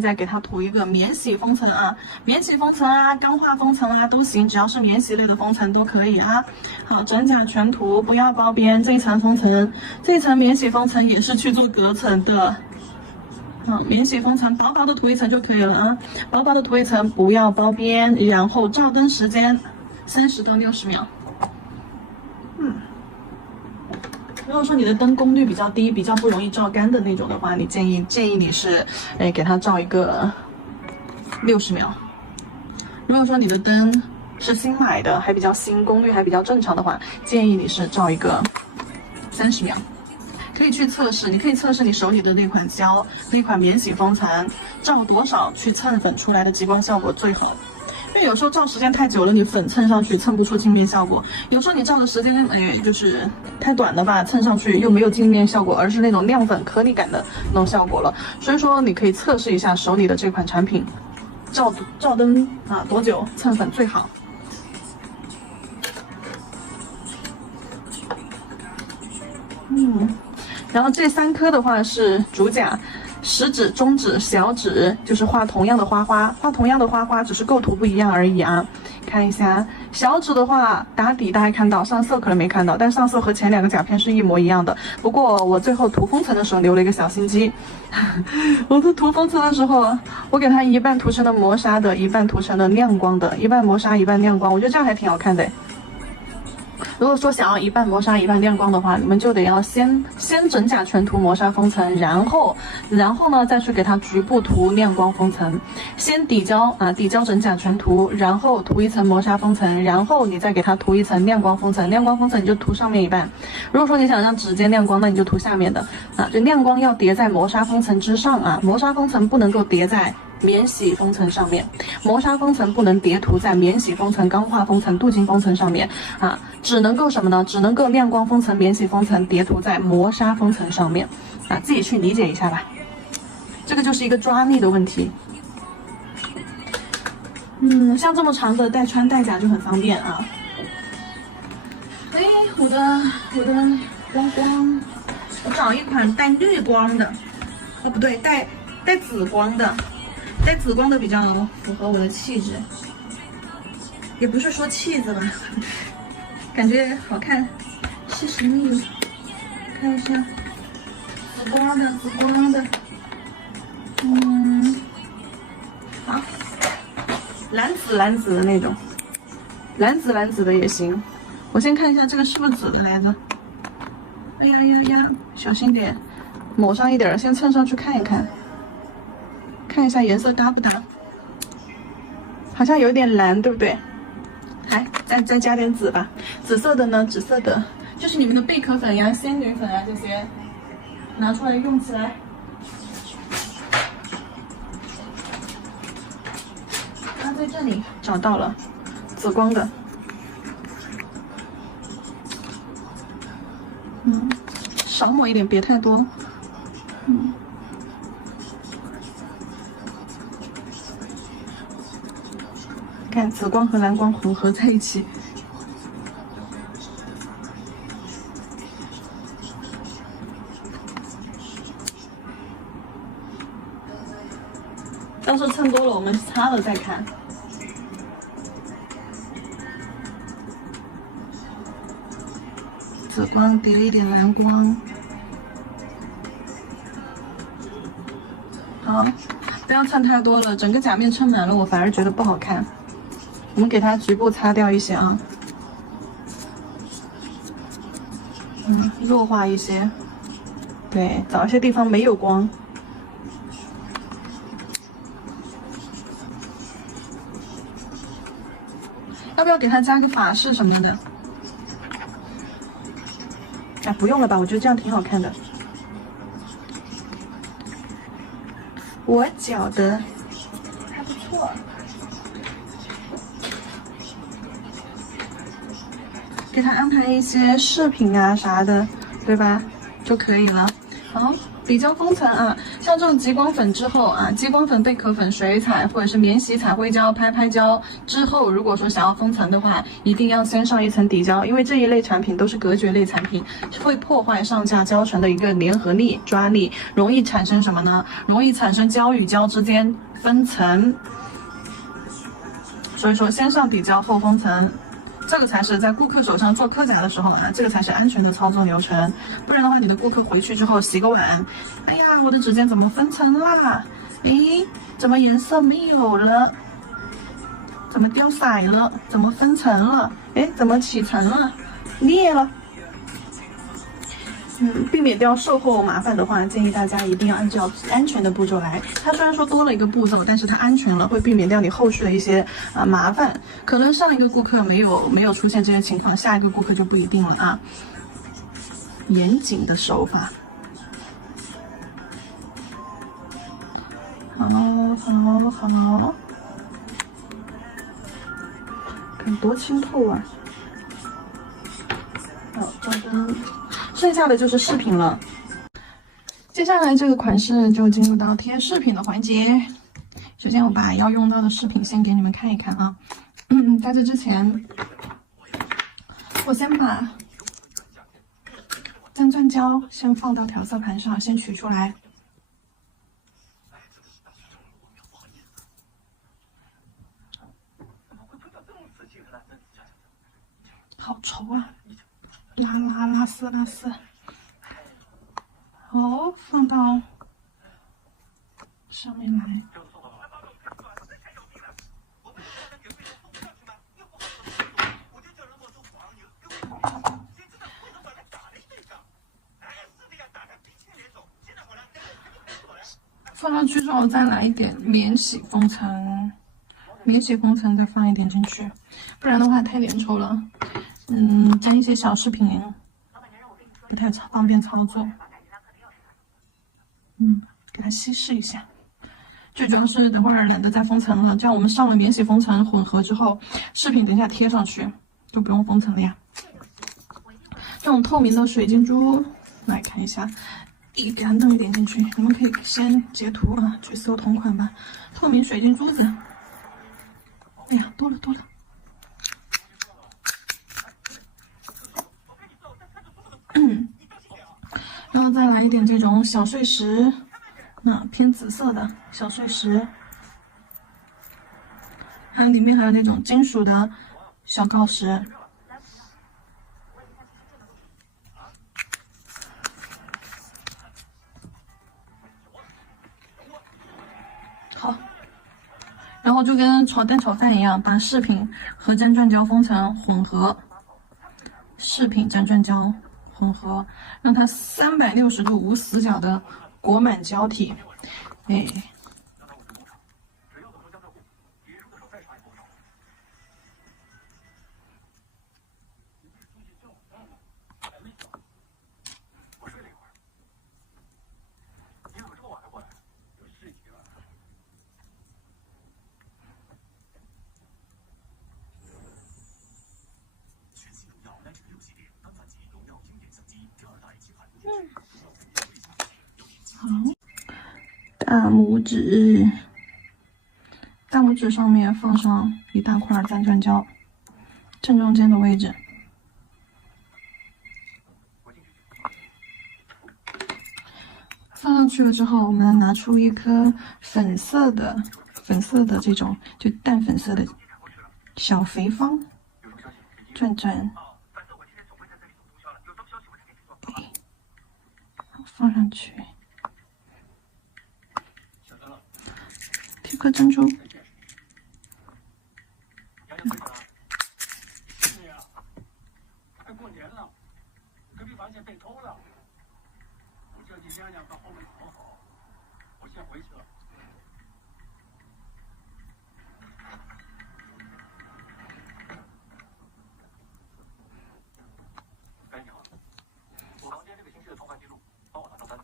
现在给它涂一个免洗封层啊，免洗封层啊，钢化封层啊都行，只要是免洗类的封层都可以啊。好，整甲全涂，不要包边。这一层封层，这一层免洗封层也是去做隔层的。免洗封层薄薄的涂一层就可以了啊，薄薄的涂一层，不要包边。然后照灯时间30到60秒。如果说你的灯功率比较低，比较不容易照干的那种的话，你建议你是，给它照一个60秒。如果说你的灯是新买的，还比较新，功率还比较正常的话，建议你是照一个30秒。可以去测试，你可以测试你手里的那款胶，那款免洗封层照多少去蹭粉出来的极光效果最好。因为有时候照时间太久了，你粉蹭上去蹭不出镜面效果；有时候你照的时间就是太短了吧，蹭上去又没有镜面效果，而是那种亮粉颗粒感的那种效果了。所以说你可以测试一下手里的这款产品，照灯啊多久蹭粉最好。然后这3颗的话是主甲。食指、中指、小指就是画同样的花花，画同样的花花，只是构图不一样而已啊。看一下小指的话，打底大家看到，上色可能没看到，但上色和前2个甲片是一模一样的。不过我最后涂封层的时候留了一个小心机，我在涂封层的时候，我给它一半涂成了磨砂的，一半涂成了亮光的，一半磨砂一半亮光，我觉得这样还挺好看的。如果说想要一半磨砂一半亮光的话，你们就得要先整甲全涂磨砂封层，然后呢再去给它局部涂亮光封层。先底胶底胶整甲全涂，然后涂一层磨砂封层，然后你再给它涂一层亮光封层。亮光封层你就涂上面一半。如果说你想让指尖亮光，那你就涂下面的这亮光要叠在磨砂封层之上啊，磨砂封层不能够叠在免洗封层上面，磨砂封层不能叠涂在免洗封层、钢化封层、镀金封层上面只能够什么呢？只能够亮光封层、免洗封层叠涂在磨砂封层上面自己去理解一下吧。这个就是一个抓力的问题。像这么长的带穿带甲就很方便啊。我的光，我找一款带绿光的，不对，带紫光的。带紫光的比较符合我的气质，也不是说气质吧，感觉好看，是实力。看一下紫光的，好，蓝紫的那种，蓝紫的也行。我先看一下这个是不是紫的来着？哎呀，小心点，抹上一点，先蹭上去看一看。看一下颜色搭不搭，好像有点蓝，对不对？再加点紫吧。紫色的呢？紫色的就是你们的贝壳粉呀、仙女粉啊这些，拿出来用起来。在这里找到了紫光的，少抹一点，别太多。看紫光和蓝光混合在一起，要是蹭多了，我们擦了再看。紫光叠了一点蓝光，好，不要蹭太多了，整个甲面蹭满了，我反而觉得不好看。我们给它局部擦掉一些啊，弱化一些，对，找一些地方没有光。要不要给它加个法式什么的？不用了吧，我觉得这样挺好看的。我觉得还不错。给他安排一些饰品啊啥的，对吧？就可以了。好，底胶封层啊，像这种极光粉之后啊，极光粉、贝壳粉、水彩或者是免洗彩绘胶、拍拍胶之后，如果说想要封层的话，一定要先上一层底胶，因为这一类产品都是隔绝类产品，会破坏上下胶层的一个粘合力、抓力，容易产生什么呢？容易产生胶与胶之间分层。所以说，先上底胶后封层。这个才是在顾客手上做科甲的时候啊，这个才是安全的操作流程。不然的话，你的顾客回去之后洗个碗，哎呀，我的指尖怎么分层啦？诶，怎么颜色没有了？怎么掉色了？怎么分层了？诶，怎么起层了？裂了？避免掉售后麻烦的话，建议大家一定要按照安全的步骤来。它虽然说多了一个步骤，但是它安全了，会避免掉你后续的一些麻烦。可能上一个顾客没有出现这些情况，下一个顾客就不一定了啊。严谨的手法。好，看多清透啊！好，照灯。剩下的就是饰品了。接下来这个款式就进入到贴饰品的环节。首先我把要用到的饰品先给你们看一看啊。在这之前，我先把粘钻胶先放到调色盘上，先取出来。好稠啊！拉丝。好，放到上面来。放上去之后再来一点免洗封层，再放一点进去，不然的话太粘稠了。粘一些小饰品不太方便操作。给它稀释一下。最主要是等会儿懒得再封层了，这样我们上了免洗封层混合之后，饰品等一下贴上去就不用封层了呀。这种透明的水晶珠，来看一下，给它弄一点进去，你们可以先截图啊，去搜同款吧。透明水晶珠子，哎呀，多了。然后再来一点这种小碎石，偏紫色的小碎石，还有里面还有那种金属的小锆石。好，然后就跟炒蛋炒饭一样，把饰品和粘钻胶封层混合，饰品粘钻胶混合，让它360度无死角的裹满胶体。好，大拇指上面放上一大块粘钻胶，正中间的位置。放上去了之后，我们拿出一颗粉色的这种就淡粉色的小肥方转转，放上去，贴颗珍珠。过年了，隔壁发现被偷了，我叫你娘娘把后门藏好，我先回去了。哎，你好，我房间这个星期的通话记录，帮我拿上单。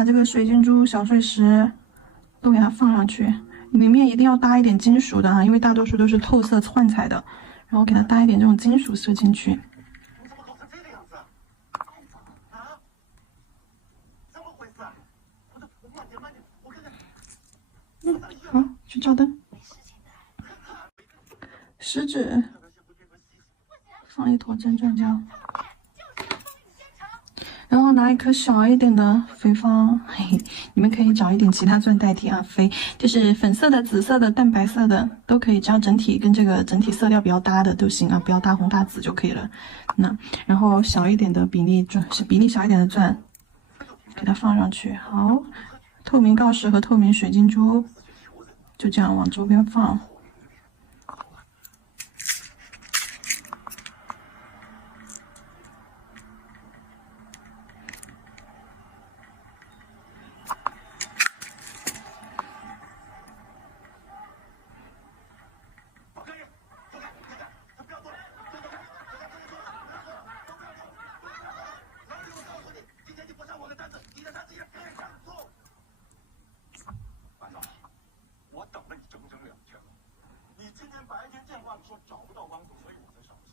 把这个水晶珠、小碎石都给它放上去，里面一定要搭一点金属的啊，因为大多数都是透色幻彩的，然后给它搭一点这种金属色进去。你怎么搞成这个样子啊？啊？怎么回事啊？慢点慢点，我看看。好，去照灯。食指放一坨正转胶。然后拿一颗小一点的肥方，嘿嘿，你们可以找一点其他钻代替啊，肥就是粉色的、紫色的、淡白色的都可以，只要整体跟这个整体色调比较搭的都行啊，不要大红大紫就可以了。那然后小一点的比例小一点的钻，给它放上去。好，透明锆石和透明水晶珠就这样往周边放。我等了你整整2天了。你今天白天电话里说找不到汪总，所以我才上线。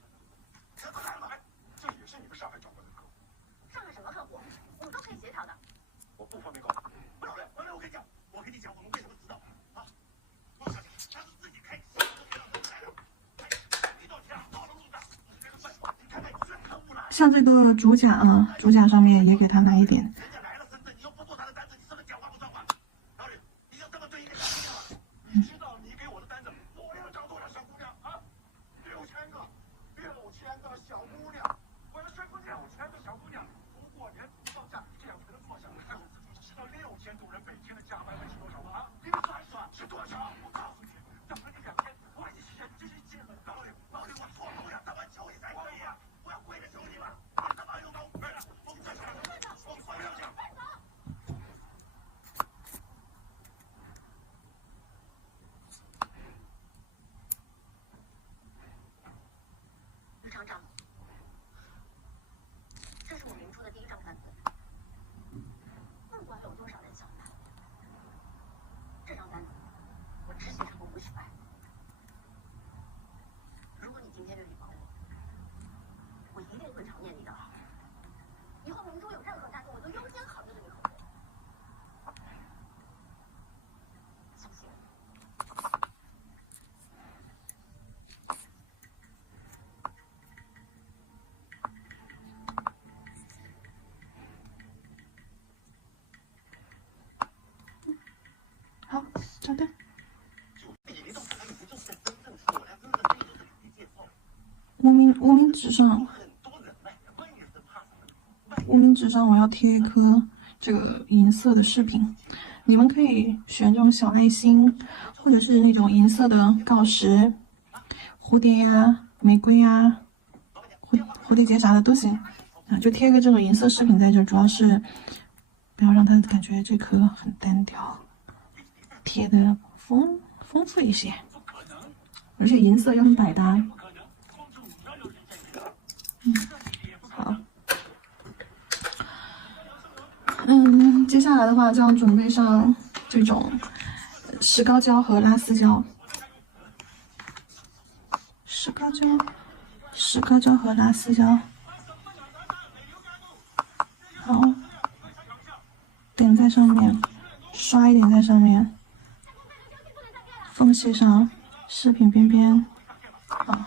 这还来，这也是你们上海找过来的客户。上海什么客户？我们都可以协调的。我不方便告诉你。不是，我跟你讲，我跟你讲，我们为什么知道啊？陆小姐，她是自己开车来的，一到家到了路上，这个笨，你看看这可恶了。像这个主甲啊，主甲上面也给它来一点。人家来了深圳，你又不做他的单子，你是不是讲话不算话？老李，你就这么对一个小姑娘吗？你知道你给我的单子，我要找多少小姑娘啊？6000个小姑娘，我要说服6000个小姑娘，不过年不放假，这样才能坐下。知道6000多人每天的加班费是多少吗？啊，你们算一算是多少？我告诉你，等了你2天，我已经选这是金了。老李，我错了，我要怎么求你才可以啊？我要跪着求你吗？你他妈有毛病啊！我这是我回来去。于厂长，这是我明出的第1张单子，不管有多少人想买，这张单子我只写成功不许卖。如果你今天愿意帮我，我一定会常念你的。以后明珠有任何单子，我都优先考虑这个客户。相信我。好，照灯。无名指上，我要贴一颗这个银色的饰品，你们可以选这种小爱心，或者是那种银色的锆石、蝴蝶呀、玫瑰呀、蝴蝶结啥的都行啊，就贴个这种银色饰品在这，主要是不要让它感觉这颗很单调，贴的丰富一些，而且银色又很百搭。好。接下来的话就要准备上这种石膏胶和拉丝胶。石膏胶和拉丝胶。好，点在上面，刷一点在上面，缝隙上，饰品边边。好。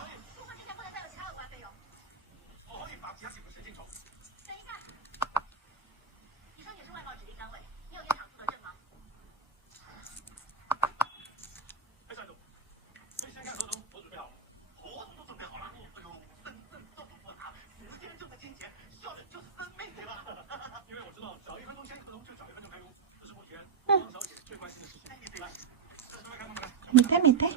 没带。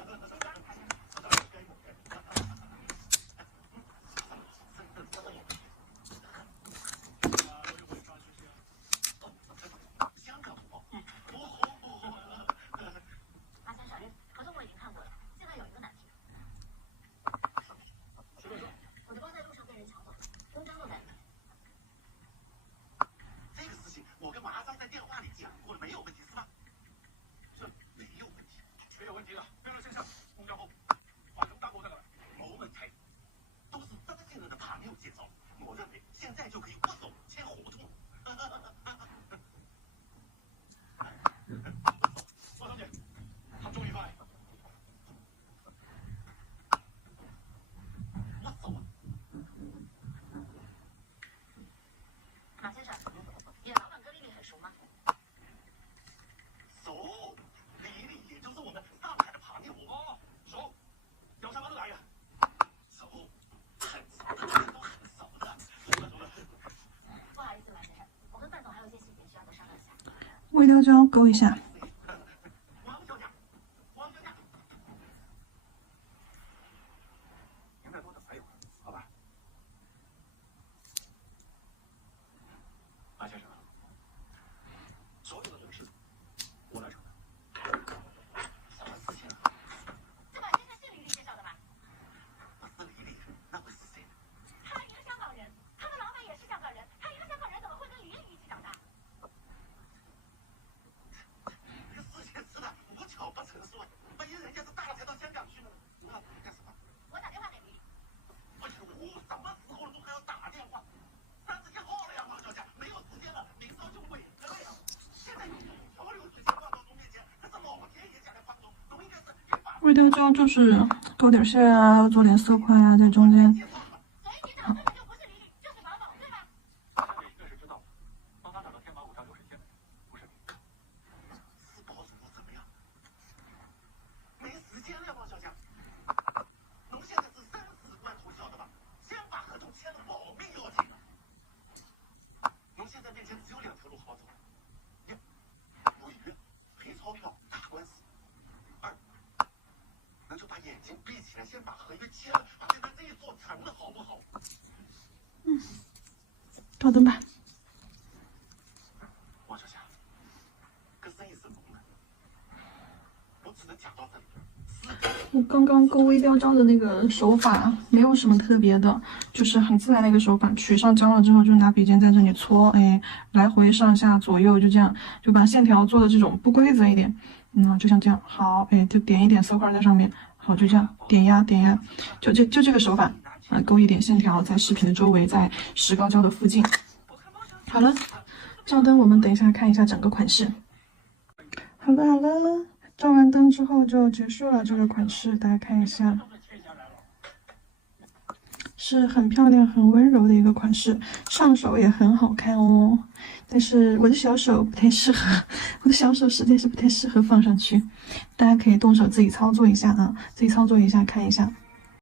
我跟马上在电话里胶勾一下。王小姐，王小姐，您再多等还有，好吧？马先生，所有的这个事我来承担。什么事情啊？这马先生是李丽介绍的吧？我是李丽，那会是谁？他一个香港人，他的老板也是香港人，他一个香港人怎么会跟李丽一起长大？这个事情是的，无巧不成书。万一人家是大了才到香港去呢？那干什么？我打电话给李丽。哎呦，什么时候了都还要打电话？31号了呀，王小姐，没有时间了，明朝就尾了呀。现在有潮流之前放到中面前，这是老天爷下来放纵，总应该是越发。微雕胶就是勾点线啊，做点色块啊，在中间。所以你找根本就不是李丽，就是宝宝，对吧？他这应该是知道的，帮他找到天马五条流水线的，不是？是保守怎么样？没时间了，王小姐。侬现在是生死关头，晓得吧？先把合同签了，保命要紧啊。侬现在面前只有2条路好走：一，违约，赔钞票，打官司；二，那就把眼睛闭起来，先把合约签了，把这单生意做成了，好不好？照灯吧。王小姐，这生意是浓的，我只能讲到这里。我刚刚勾微雕胶的那个手法没有什么特别的，就是很自然的一个手法。取上胶了之后，就拿笔尖在这里搓，哎，来回上下左右就这样，就把线条做的这种不规则一点。就像这样，好，哎，就点一点色块在上面，好，就这样点压点压，就这个手法，勾一点线条在饰品的周围，在石膏胶的附近。好了，照灯我们等一下看一下整个款式。好了好了。照完灯之后就结束了，这个款式大家看一下，是很漂亮、很温柔的一个款式，上手也很好看哦。但是我的小手不太适合，我的小手实在是不太适合放上去，大家可以动手自己操作一下啊，自己操作一下看一下。